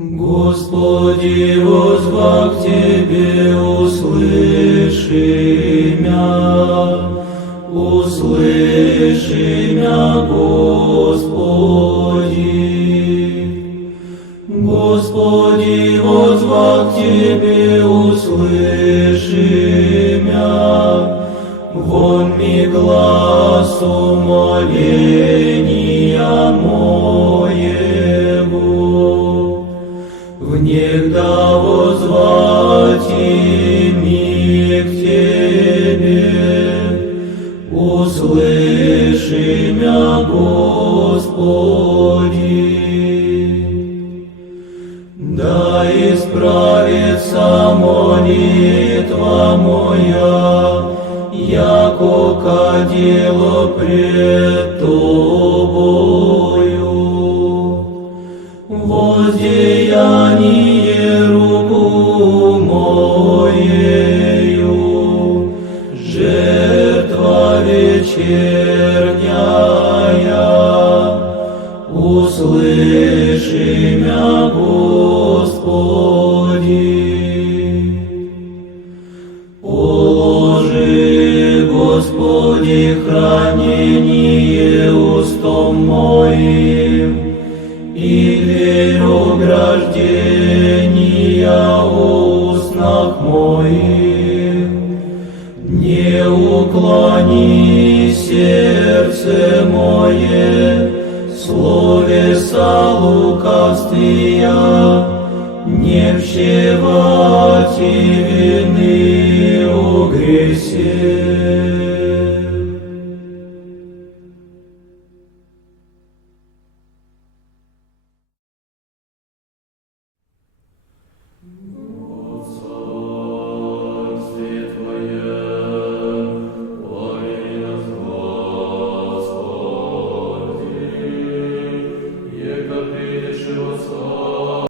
Господи, возвах Тебе, услыши мя, Господи. Господи, возвах Тебе, услыши мя, вон ми глас умоления моего. Внегда возвать ими к Тебе, услыши мя, Господи. Да исправится молитва моя, яко кадило пред Тобою. Воздеяние руку моею, жертва вечерняя, услыши мя, Господи. Положи, Господи, хранение устом моим, и дверь ограждения о устнах моих. Не уклони сердце мое, словеса лукавствия, не вщевать и вины